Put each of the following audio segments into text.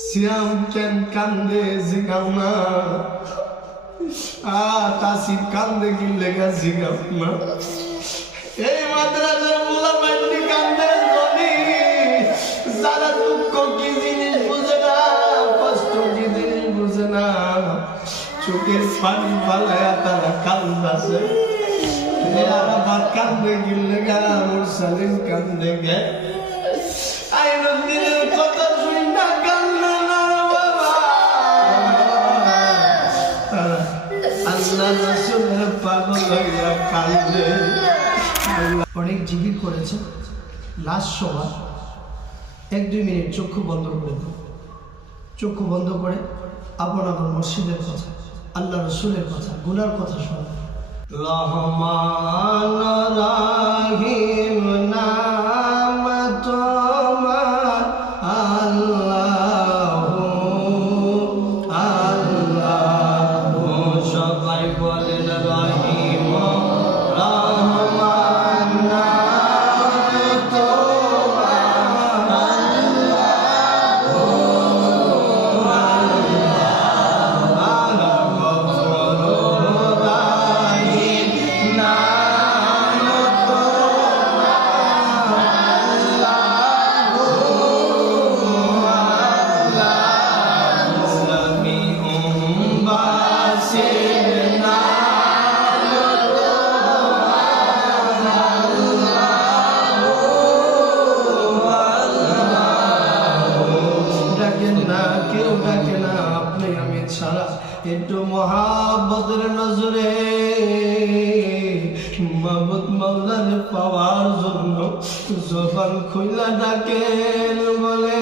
শ্যাম কেন কান্দে জিগাও না আ তাসিব কান্দে কি লেগা জিগাও এই মাদ্রাসার মোলা মাইন্ডি কান্দে জনি যারা দুঃখ কি জিনিস বুঝে না কষ্ট কি জিনিস বুঝে না চোখের পানি পালায়া তারা কান্দাছে আর আবার কান্দে গিলে গা মুরসালিন কান্দে গে আল্লাহ অনেক জিকির করেছে। লাস্ট সময় এক দুই মিনিট চক্ষু বন্ধ করে চক্ষু বন্ধ করে আপন আপন মসজিদের কথা, আল্লাহ রসুলের কথা, গুনার কথা শোনা রহমান ডাকেন না, কেউ ডাকে না, আপনি আমি ছাড়া। একটু মহাব্বতের নজরে পাওয়ার জন্য জবান খুইলা ডাকেন বলে।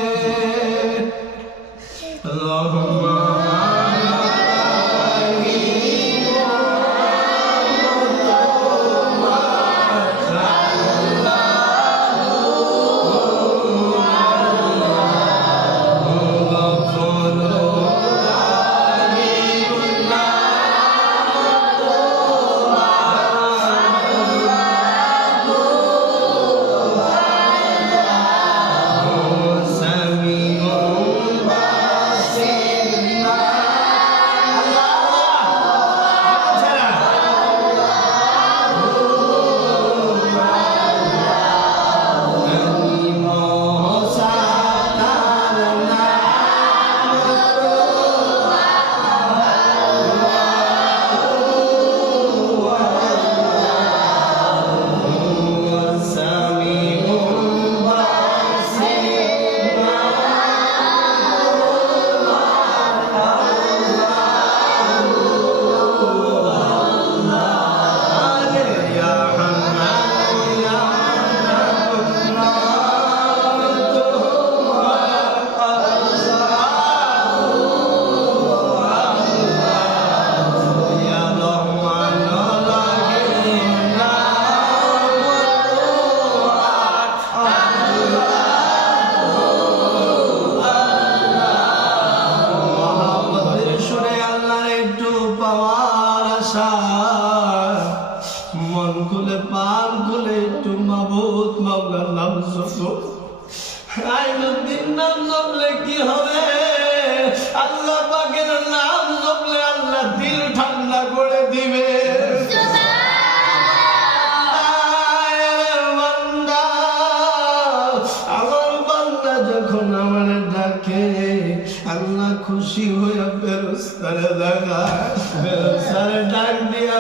ফেরস্তারে ডাক দিয়া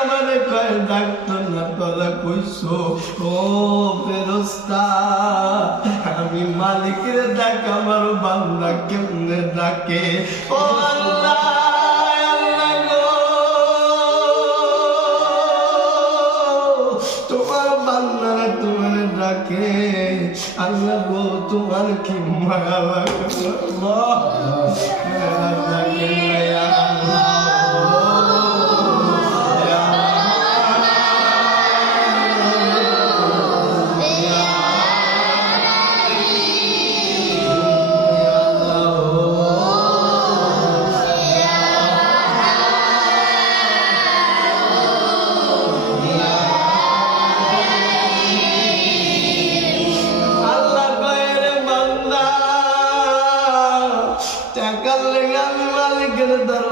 আমার কয় ডাক্তার না তোরা কইছো ও আমি মালিকের ডাক আমার বান্দা কেমনে ডাকে ও আল্লাহ তোমার বান্দারা তোমার ডাকে আল্লাহ গো তোমার কি মায়া লাগে আল্লাহ মায়া মালিকের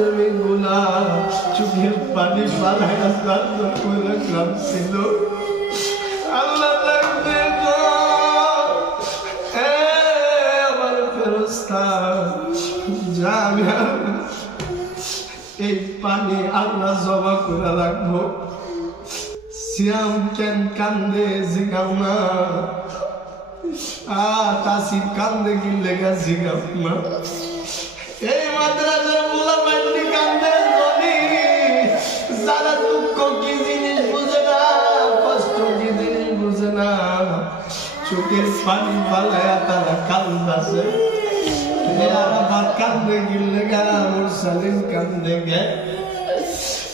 ওলি আল্লাহর প্রেমিকগুলা, চোখের পানি পালায় করে কাঁদছিল আল্লাহ লাগবে আমার ফেরস্তা এই পানি আল্লাহ জমা করে রাখব। শ্যাম কেন কান্দে জিগাও না। আ, তাসির কান্দে কি লেগা জিগাও না। এই চোখের পানি পালায়া তারা কান্দাছে। আবার কান্দে গিলে গা মুরসালিন কান্দে গে।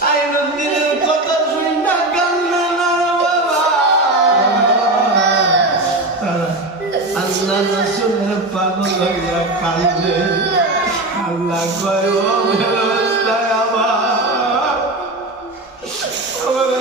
আইনুদ্দিনের কথা শুনি না কান্দে না বাবা। আল্লাহ রাসূলের পাগল হইয়া কান্দে আমার। আমারে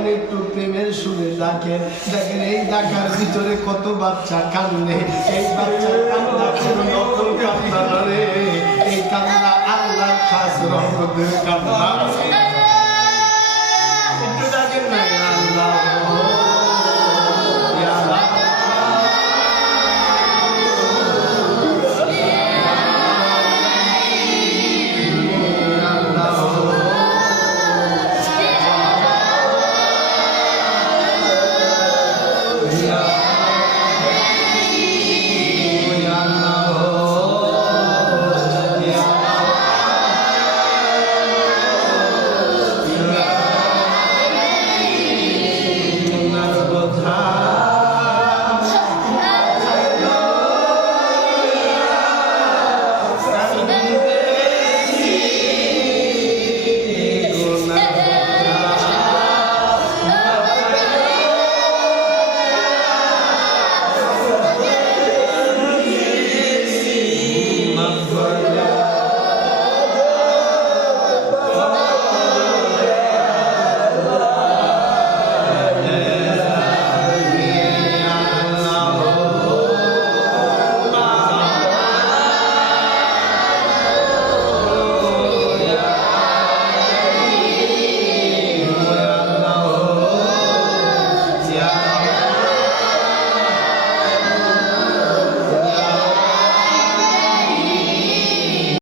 এখন একটু প্রেমের সুরে ডাকে। দেখেন এই ডাকার ভিতরে কত বাচ্চা কান্দে। এই বাচ্চা কান্না কোনো নকল কান্না রে। এই কান্না আল্লাহ খাস রহমতের কান্না।